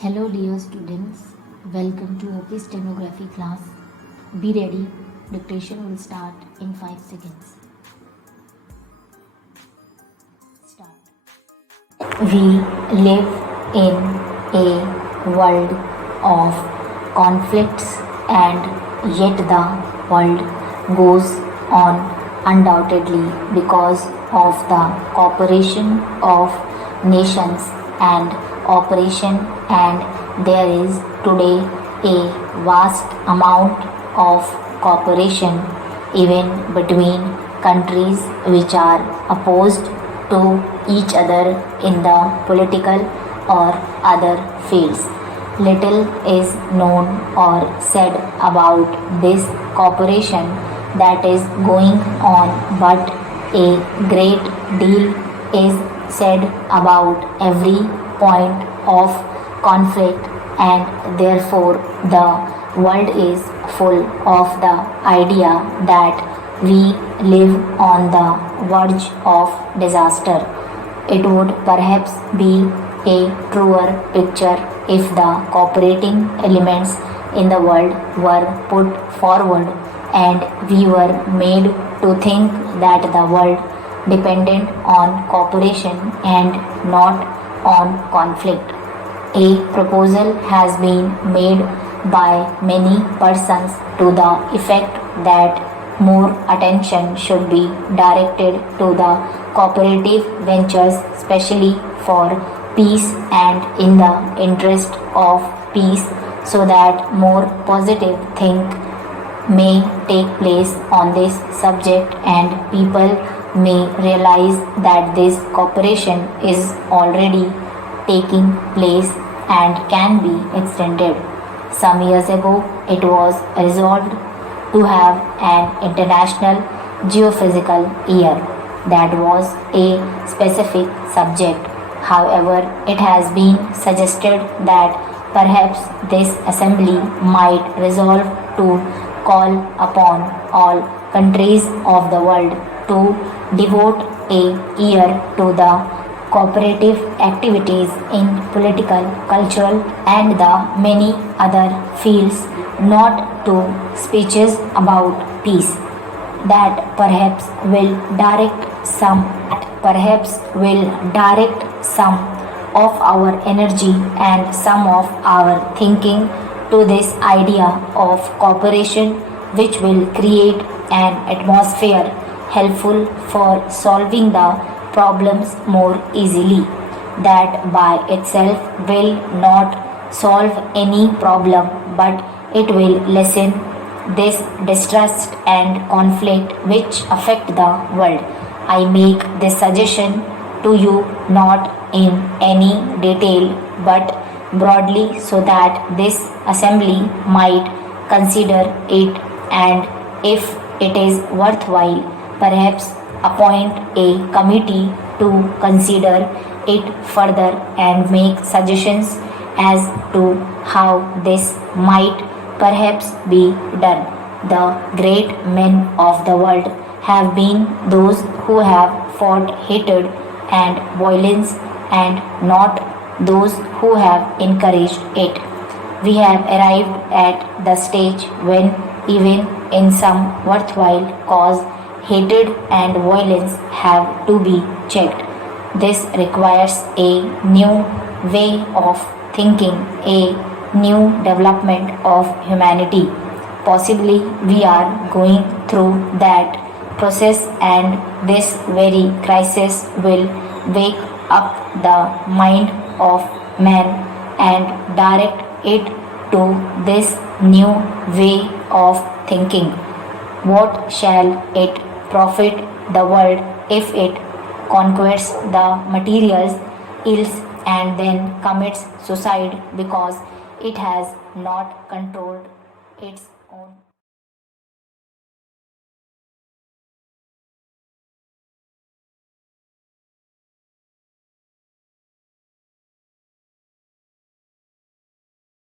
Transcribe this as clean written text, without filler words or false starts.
Hello dear students, welcome to OP Stenography class. Be ready, dictation will start in 5 seconds. Start. We live in a world of conflicts and yet the world goes on undoubtedly because of the cooperation of nations and operation, and there is today a vast amount of cooperation even between countries which are opposed to each other in the political or other fields. Little is known or said about this cooperation that is going on, but a great deal is said about every point of conflict, and therefore the world is full of the idea that we live on the verge of disaster. It would perhaps be a truer picture if the cooperating elements in the world were put forward and we were made to think that the world depended on cooperation and not on conflict. A proposal has been made by many persons to the effect that more attention should be directed to the cooperative ventures, especially for peace and in the interest of peace, so that more positive think may take place on this subject and people may realize that this cooperation is already taking place and can be extended. Some years ago, it was resolved to have an international geophysical year that was a specific subject. However, it has been suggested that perhaps this assembly might resolve to call upon all countries of the world to devote a year to the cooperative activities in political, cultural, and the many other fields, not to speeches about peace. That perhaps will direct some of our energy and some of our thinking to this idea of cooperation, which will create an atmosphere helpful for solving the problems more easily. That by itself will not solve any problem, but it will lessen this distrust and conflict which affect the world. I make this suggestion to you not in any detail but broadly, so that this assembly might consider it, and if it is worthwhile, perhaps appoint a committee to consider it further and make suggestions as to how this might perhaps be done. The great men of the world have been those who have fought hatred and violence, and not those who have encouraged it. We have arrived at the stage when even in some worthwhile cause, hatred and violence have to be checked. This requires a new way of thinking, a new development of humanity. Possibly we are going through that process, and this very crisis will wake up the mind of man and direct it to this new way of thinking. What shall it profit the world if it conquers the materials ills and then commits suicide because it has not controlled its